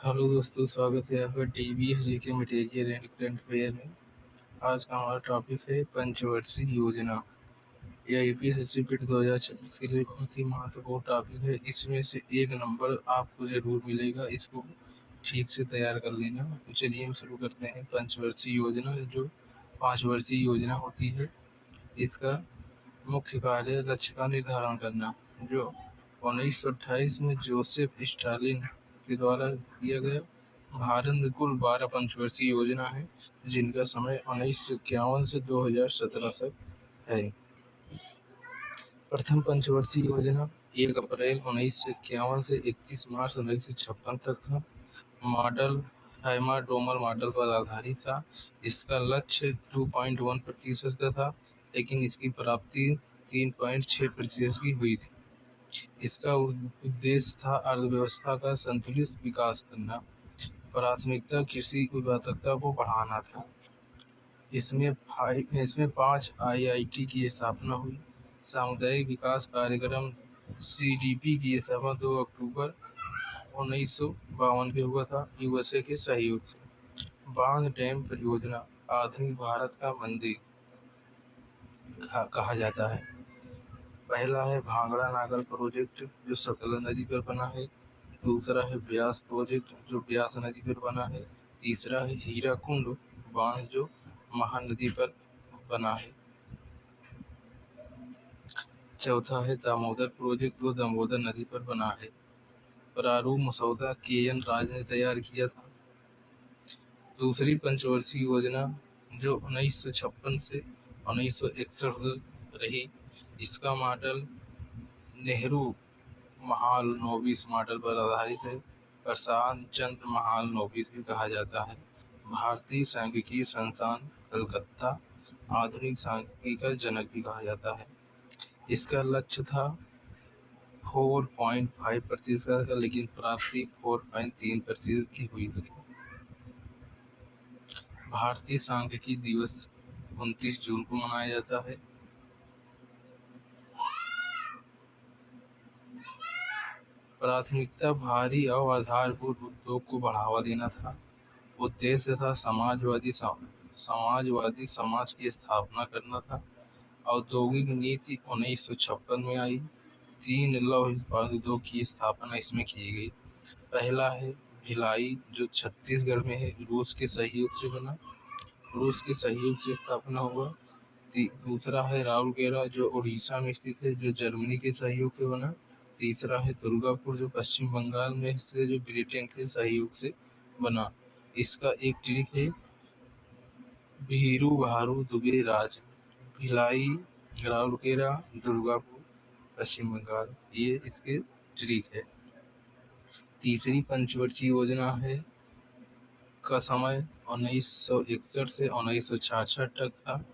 Hello दोस्तों, स्वागत है आपका TVS GK material and current affair में। आज का हमारा टॉपिक है पंचवर्षीय योजना। ये आईपीएस रिपीट 2026 के लिए बहुत ही महत्वपूर्ण टॉपिक है। इसमें से एक नंबर आपको जरूर मिलेगा, इसको ठीक से तैयार कर लेना। तो चलिए हम शुरू करते हैं। पंचवर्षीय योजना जो 5 वर्षीय योजना होती है, इसका मुख्य कार्य लक्ष्य का निर्धारण करना, जो 1928 में जोसेफ स्टालिन के द्वारा किया गया। भारत में कुल 12 पंचवर्षीय योजना है, जिनका समय 1951 से 2017 तक है। प्रथम पंचवर्षीय योजना 1 अप्रैल 1951 से 31 मार्च 1956 तक था। मॉडल हेमाडोमर मॉडल पर आधारित था। इसका लक्ष्य 2.1% का था, लेकिन इसकी प्राप्ति 3.6% की हुई थी। इसका उद्देश्य था अर्थव्यवस्था का संतुलित विकास करना। प्राथमिकता कृषि उत्पादकता को बढ़ाना था। इसमें 5 IIT की स्थापना हुई। सामुदायिक विकास कार्यक्रम CDP की स्थापना 2 अक्टूबर 1952 के हुआ था, यूएसए के सहयोग से। बांध डैम परियोजना आधुनिक भारत का मंदिर कहा जाता है। पहला है भांगड़ा नागल प्रोजेक्ट, जो सतलज नदी पर बना है। दूसरा है ब्यास प्रोजेक्ट, जो ब्यास नदी पर बना है। तीसरा है हीराकुंड बांध, जो महानदी पर बना है। चौथा है दामोदर प्रोजेक्ट, जो दामोदर नदी पर बना है। प्रारूप मसौदा KN राज ने तैयार किया था। दूसरी पंचवर्षीय योजना जो 1956 से 1961 तक रही, इसका मॉडल नेहरू महालनोबिस मॉडल पर आधारित है। प्रशांत चंद्र महालनोबिस भी कहा जाता है। भारतीय सांख्यिकी संस्थान कलकत्ता आधुनिक सांख्यिकी का जनक भी कहा जाता है। इसका लक्ष्य था 4.5% का, लेकिन प्राप्ति 4.3% की हुई थी। भारतीय सांख्यिकी दिवस 29 जून को मनाया जाता है। प्राथमिकता भारी और आधारभूत उद्योग को बढ़ावा देना था। उद्देश्य था समाजवादी समाज की स्थापना करना था। औद्योगिक नीति 1956 में आई। 3 लौह इस्पात उद्योग की स्थापना इसमें की गई। पहला है भिलाई, जो छत्तीसगढ़ में है, रूस के सहयोग से बना। रूस के सहयोग से स्थापना हुआ। दूसरा है राउरकेला, जो उड़ीसा में स्थित है, जो जर्मनी के सहयोग से बना। तीसरा है दुर्गापुर, जो पश्चिम बंगाल में स्थित है, जो ब्रिटेन के सहयोग से बना। इसका एक ट्रिक है भीरू भारू दुबे राज। भिलाई, राउरकेला, दुर्गापुर, पश्चिम बंगाल, ये इसके ट्रिक है। तीसरी पंचवर्षीय योजना है का समय 1961 से 1966 तक था।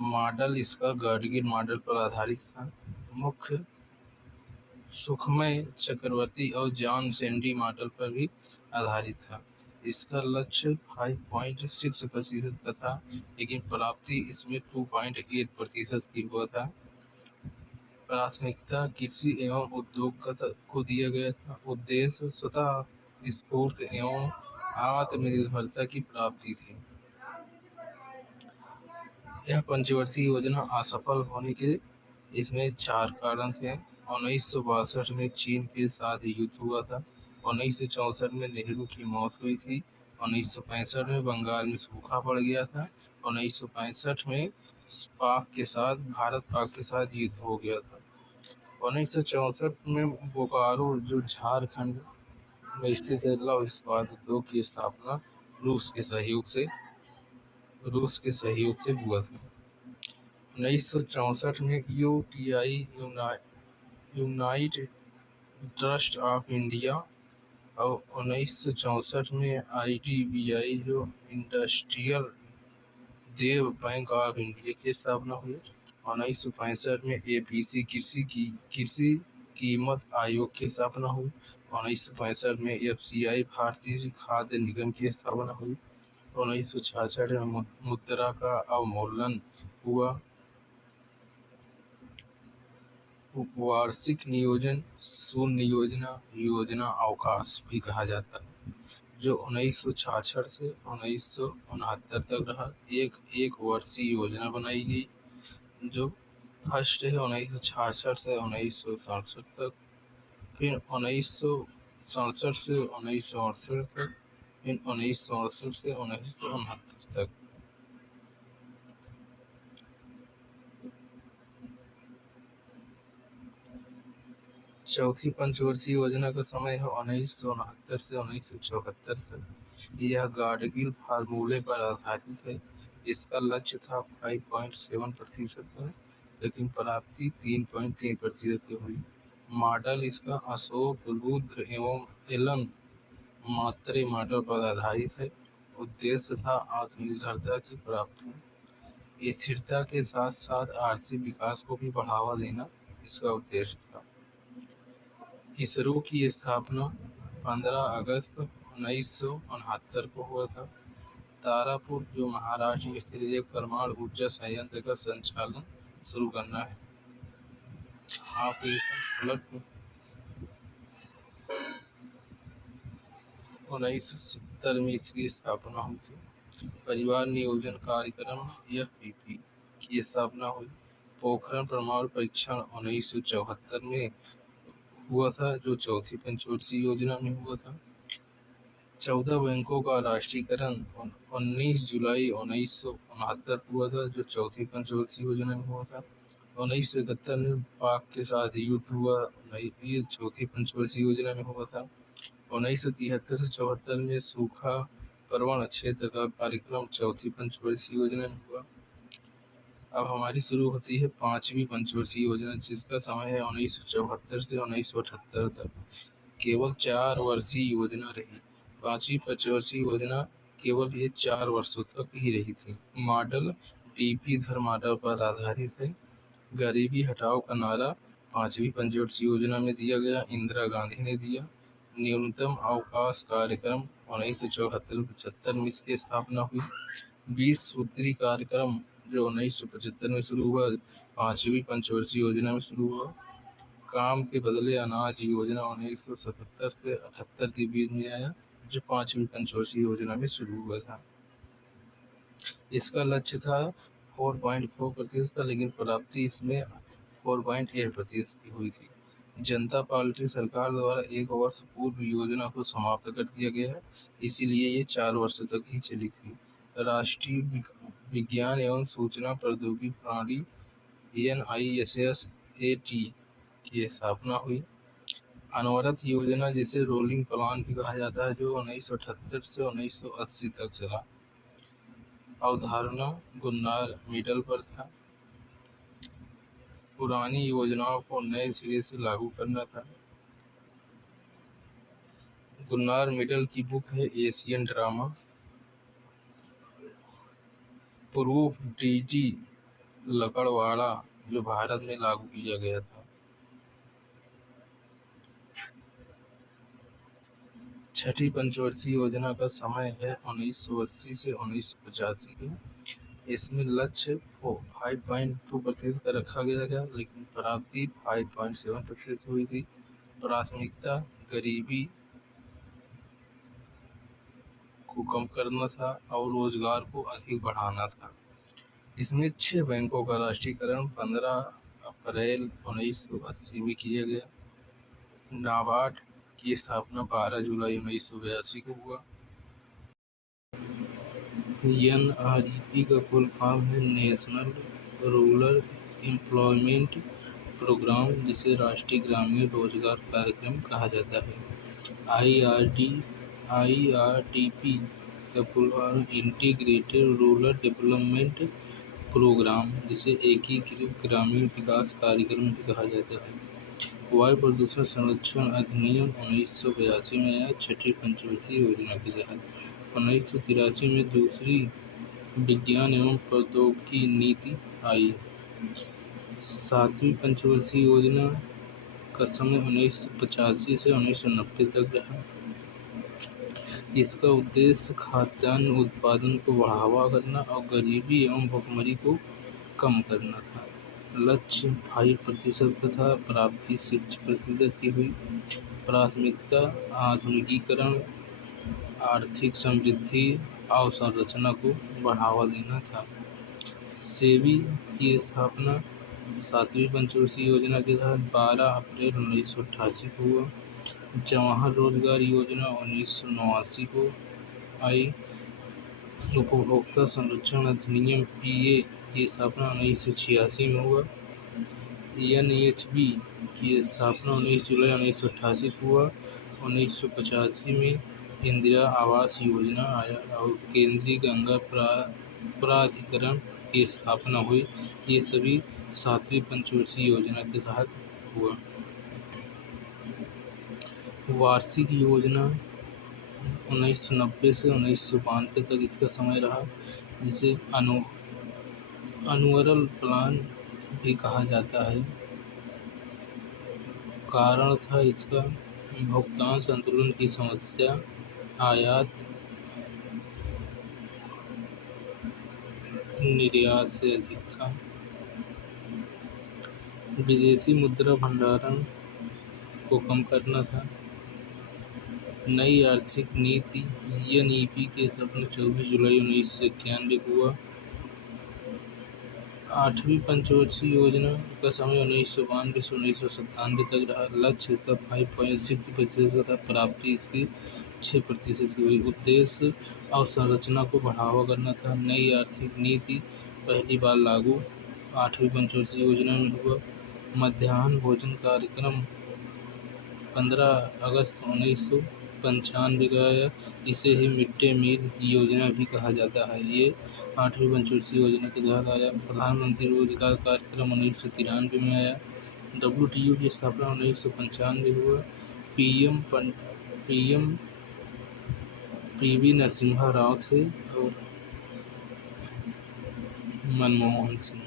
मॉडल इसका गाडगिल मॉडल पर आधारित था। मुख्य सुखमय चक्रवर्ती और जॉन सैंडी मॉडल पर भी आधारित था। इसका लक्ष्य 5.6% का था, लेकिन प्राप्ति इसमें 2.8% की हुआ था। प्राथमिकता कृषि एवं उद्योग को दिया गया था। उद्देश्य स्वतः स्फूर्त एवं आत्मनिर्भरता की प्राप्ति थी। यह पंचवर्षीय योजना असफल होने के इसमें 4 कारण थे। 1962 में चीन के साथ युद्ध हुआ था। 1964 में नेहरू की मौत हुई थी। 1965 में बंगाल में सूखा पड़ गया था। 1965 में भारत पाक के साथ युद्ध हो गया था। 1964 में बोकारो, जो झारखंड में स्थित है, लौह इस्पात उद्योग की स्थापना रूस के सहयोग से हुआ था। 1964 में UTI United Trust of India और 1964 में IDBI, जो industrial dev bank of India की स्थापना हुई। 1965 में APC कृषि कीमत आयोग की स्थापना हुई। 1965 में FCI भारतीय खाद्य निगम की स्थापना हुई। 1966 में मुद्रा का अवमूल्यन हुआ। वार्षिक नियोजन शून्य योजना अवकाश भी कहा जाता है, जो 1966 से 1969 तक रहा। एक वर्षीय योजना बनाई गई जो फर्स्ट है 1966 से 1967 तक, फिर 1967 से 1968 तक, फिर 1968 से 1969 तक। चौथी पंचवर्षीय योजना का समय है 1969 से 1974 तक। यह गाडगिल फार्मूले पर आधारित है। इसका लक्ष्य था 5.7% का, लेकिन प्राप्ति 3.3% की हुई। मॉडल इसका अशोक, रुद्र एवं एलन मात्रे मॉडल पर आधारित है। उद्देश्य था आत्मनिर्भरता की प्राप्ति, स्थिरता के साथ साथ आर्थिक विकास को भी बढ़ावा देना इसका उद्देश्य था। इसरो की स्थापना 15 अगस्त 1969 को हुआ था। तारापुर, जो महाराष्ट्र में स्थित एक परमाणु ऊर्जा संयंत्र का संचालन शुरू करना है। ऑपरेशन फ्लड 1970 में इसकी स्थापना हुई थी। परिवार नियोजन कार्यक्रम FPP की स्थापना हुई। पोखरण परमाणु परीक्षण 1974 में हुआ था, जो चौथी पंचवर्षीय योजना में हुआ था। 14 बैंकों का राष्ट्रीयकरण 19 जुलाई 1969 हुआ था, जो चौथी पंचवर्षीय योजना में हुआ था। 1971 में पाक के साथ युद्ध हुआ, ये चौथी पंचवर्षीय योजना में हुआ था। 1973 से 74 में सूखा प्रवण क्षेत्र का कार्यक्रम चौथी पंचवर्षीय योजना में हुआ। अब हमारी शुरू होती है पांचवी पंचवर्षीय योजना, जिसका समय है 1974 से 1978 तक। केवल 4 वर्षीय योजना रही। पांचवी पंचवर्षीय योजना केवल ये 4 वर्षों तक ही रही थी। मॉडल PP धर मॉडल पर आधारित है। गरीबी हटाओ का नारा पांचवी पंचवर्षीय योजना में दिया गया, इंदिरा गांधी ने दिया। न्यूनतम अवकाश कार्यक्रम 1974-75 में इसकी स्थापना हुई। 20 सूत्री कार्यक्रम जो 1975 में शुरू हुआ, पांचवी पंचवर्षीय योजना में शुरू हुआ। काम के बदले अनाज योजना 1977 से 78 के बीच में आया, जो पांचवी पंचवर्षीय योजना में शुरू हुआ था। इसका लक्ष्य था 4.4% का, लेकिन प्राप्ति इसमें 4.8% की हुई थी। जनता पार्टी सरकार द्वारा 1 वर्ष पूर्व योजना को समाप्त कर दिया गया है, इसीलिए ये 4 वर्ष तक ही चली थी। राष्ट्रीय विज्ञान एवं सूचना प्रौद्योगिकी प्रणाली NISSAT की स्थापना हुई। अनवरत योजना, जिसे रोलिंग प्लान भी कहा जाता है, जो 1978 से 1980 तक चला। अवधारणा गुन्नार मिडल पर था। पुरानी योजनाओं को नए सिरे से लागू करना था। गुन्नार मिडल की बुक है एशियन ड्रामा। प्रूफ DD लकड़वाड़ा, जो भारत में लागू किया गया था। छठी पंचवर्षीय योजना का समय है 1980 से 1985 की। इसमें लक्ष्य 5.2% का रखा गया, लेकिन प्राप्ति 5.7% हुई थी। प्राथमिकता गरीबी को कम करना था और रोजगार को अधिक बढ़ाना था। इसमें 6 बैंकों का राष्ट्रीयकरण 15 अप्रैल 1980 में किया गया। नाबार्ड की स्थापना 12 जुलाई 1982 को हुआ। NREP का फुल फॉर्म है नेशनल रूरल एम्प्लॉयमेंट प्रोग्राम, जिसे राष्ट्रीय ग्रामीण रोजगार कार्यक्रम कहा जाता है। IRDP का full form integrated rural development programme, जिसे एकीकृत ग्रामीण विकास कार्यक्रम भी कहा जाता है। वायु प्रदूषण संरक्षण अधिनियम 1982 में आया, छठी पंचवर्षीय योजना के तहत। 1983 में दूसरी विज्ञान एवं प्रौद्योगिकी नीति आई। सातवीं पंचवर्षीय योजना का समय 1985 से 1990 तक रहा। इसका उद्देश्य खाद्यान्न उत्पादन को बढ़ावा करना और गरीबी एवं भुखमरी को कम करना था। लक्ष्य 5% का था, प्राप्ति 6% की हुई। प्राथमिकता आधुनिकीकरण आर्थिक समृद्धि और संरचना को बढ़ावा देना था। सेबी की स्थापना 7वीं पंचवर्षीय योजना के तहत 12 अप्रैल 1988 को हुआ। जवाहर रोजगार योजना 1989 को आई। उपभोक्ता संरक्षण अधिनियम (पीए) की स्थापना 1986 में हुआ। एनएचबी की स्थापना 19 जुलाई 1988 को हुआ। 1985 में इंदिरा आवास योजना आया और केंद्रीय गंगा प्राधिकरण की स्थापना हुई। ये सभी 7वीं पंचवर्षीय योजना के तहत हुआ। वार्षिक योजना 1990 से 1992 तक इसका समय रहा, जिसे अनुअरल प्लान भी कहा जाता है। कारण था इसका भुगतान संतुलन की समस्या, आयात निर्यात से अधिक था, विदेशी मुद्रा भंडारण को कम करना था। नई आर्थिक नीति (एनईपी) की स्थापना 24 जुलाई 1991 को हुआ। 8वीं पंचवर्षीय योजना का समय 1992 से 1997 तक रहा। लक्ष्य इसका 5.6% था, प्राप्ति इसकी 6% की हुई। उद्देश्य अवसंरचना को बढ़ावा करना था। नई आर्थिक नीति पहली बार लागू 8वीं पंचवर्षीय योजना में हुआ। मध्याह्न भोजन कार्यक्रम 15 अगस्त 1995 का आया। इसे ही मिड डे मील योजना भी कहा जाता है। ये 8वीं पंचवर्षीय योजना के तहत आया। प्रधानमंत्री रोजगार कार्यक्रम 1993 में आया। WTO की स्थापना 1995 हुआ। पीएम PV नरसिम्हा राव थे और मनमोहन सिंह।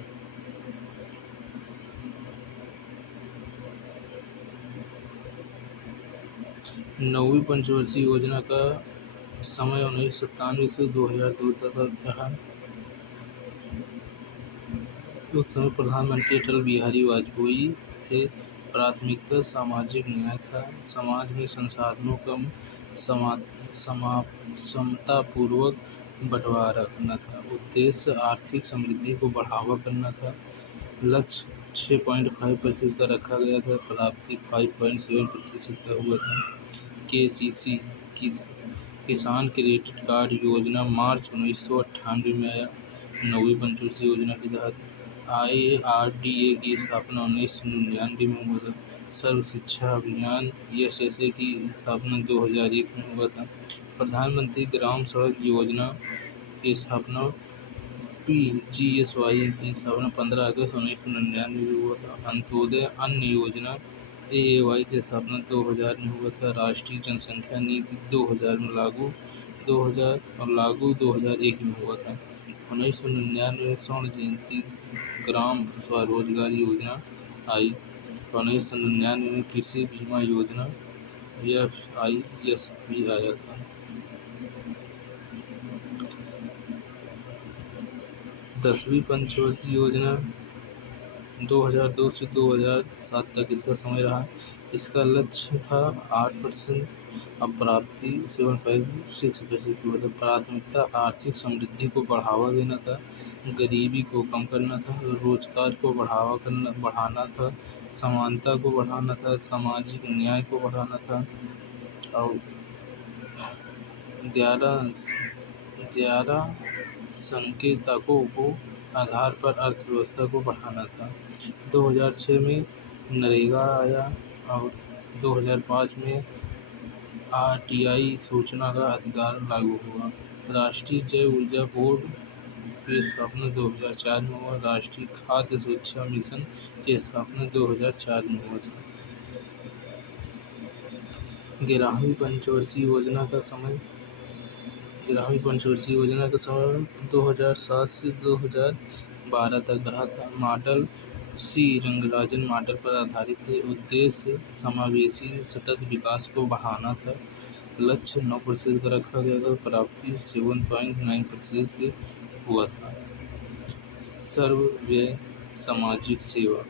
9वीं पंचवर्षीय योजना का समय 1997 से 2002 तक रहा। उस समय प्रधानमंत्री अटल बिहारी वाजपेयी थे। प्राथमिकता सामाजिक न्याय था। समाज में संसाधनों का समतापूर्वक बंटवारा करना था। उद्देश्य आर्थिक समृद्धि को बढ़ावा करना था। लक्ष्य 6.5% का रखा गया था, प्राप्ति 5.7% का हुआ था। KCC किसान क्रेडिट कार्ड योजना मार्च 1998 में आया। 9वीं पंचवर्षीय योजना के तहत IRDA की स्थापना 1999 में हुआ था। सर्व शिक्षा अभियान SSA की स्थापना 2001 में हुआ था। प्रधानमंत्री ग्राम सड़क योजना की स्थापना PGSY की स्थापना 15 अगस्त 1999 में हुआ था। अंत्योदय अन्न योजना AAY की स्थापना 2000 में हुआ था। राष्ट्रीय जनसंख्या नीति 2000 में लागू 2001 में हुआ था। 1999 में स्वर्ण जयंती ग्राम स्वरोजगार योजना आई। 1999 में कृषि बीमा योजना FIS भी आया था। 10वीं पंचवर्षीय योजना 2002 से 2007 तक इसका समय रहा। इसका लक्ष्य था 8%, अब प्राप्ति 7.6% की हुआ था। प्राथमिकता आर्थिक समृद्धि को बढ़ावा देना था, गरीबी को कम करना था, रोजगार को बढ़ाना था, समानता को बढ़ाना था, सामाजिक न्याय को बढ़ाना था और 11 संकेतकों को आधार पर अर्थव्यवस्था को बढ़ाना था। 2006 में नरेगा आया और 2005 में RTI सूचना का अधिकार लागू हुआ। राष्ट्रीय जैव ऊर्जा बोर्ड की स्थापना 2004 में हुआ। राष्ट्रीय खाद्य सुरक्षा मिशन की स्थापना 2004 में हुआ था। 11वीं पंचवर्षीय योजना का समय 2007 से 2012 तक रहा था। मॉडल C रंगराजन मॉडल पर आधारित है। उद्देश्य समावेशी सतत विकास को बढ़ाना था। लक्ष्य 9% का रखा गया था, प्राप्ति 7.9% की हुआ था। सर्वव्यापी सामाजिक सेवा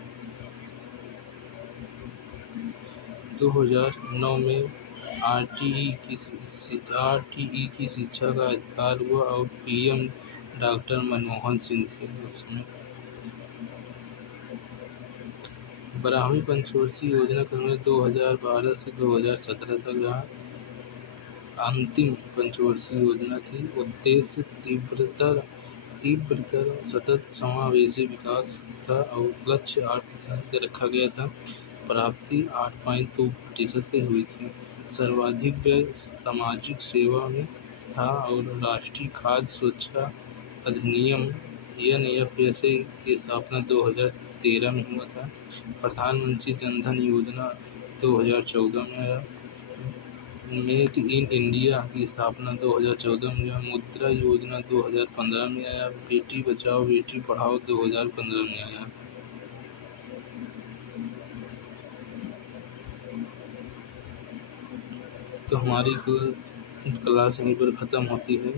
2009 में आरटीई की शिक्षा का अधिकार हुआ और पीएम डॉक्टर मनमोहन सिंह थे उसमें। 12वीं पंचवर्षीय योजना क्रम 2012 से 2017 तक रहा। अंतिम पंचवर्षीय योजना थी। उद्देश्य तीव्रतर सतत समावेशी विकास था और लक्ष्य 8% का रखा गया था। प्राप्ति 8.2% की हुई थी। सर्वाधिक व्यय सामाजिक सेवा में था और राष्ट्रीय खाद्य सुरक्षा अधिनियम NFSA की स्थापना 2013 में हुआ था। प्रधानमंत्री जन धन योजना 2014 में आया। मेक इन इंडिया की स्थापना 2014 में हुआ। मुद्रा योजना 2015 में आया। बेटी बचाओ बेटी पढ़ाओ 2015 में आया। तो हमारी क्लास यहीं पर ख़त्म होती है।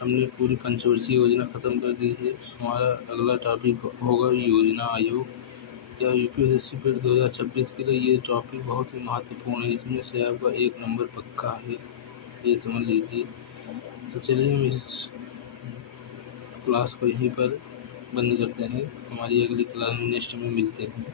हमने पूरी पंचवर्षीय योजना ख़त्म कर दी है। हमारा अगला टॉपिक होगा योजना आयोग या यूपीएससी फिर 2026 के लिए। ये टॉपिक बहुत ही महत्वपूर्ण है। इसमें से आपका 1 नंबर पक्का है, ये समझ लीजिए। तो चलिए हम इस क्लास को यहीं पर बंद करते हैं। हमारी अगली क्लास में नेक्स्ट में मिलते हैं।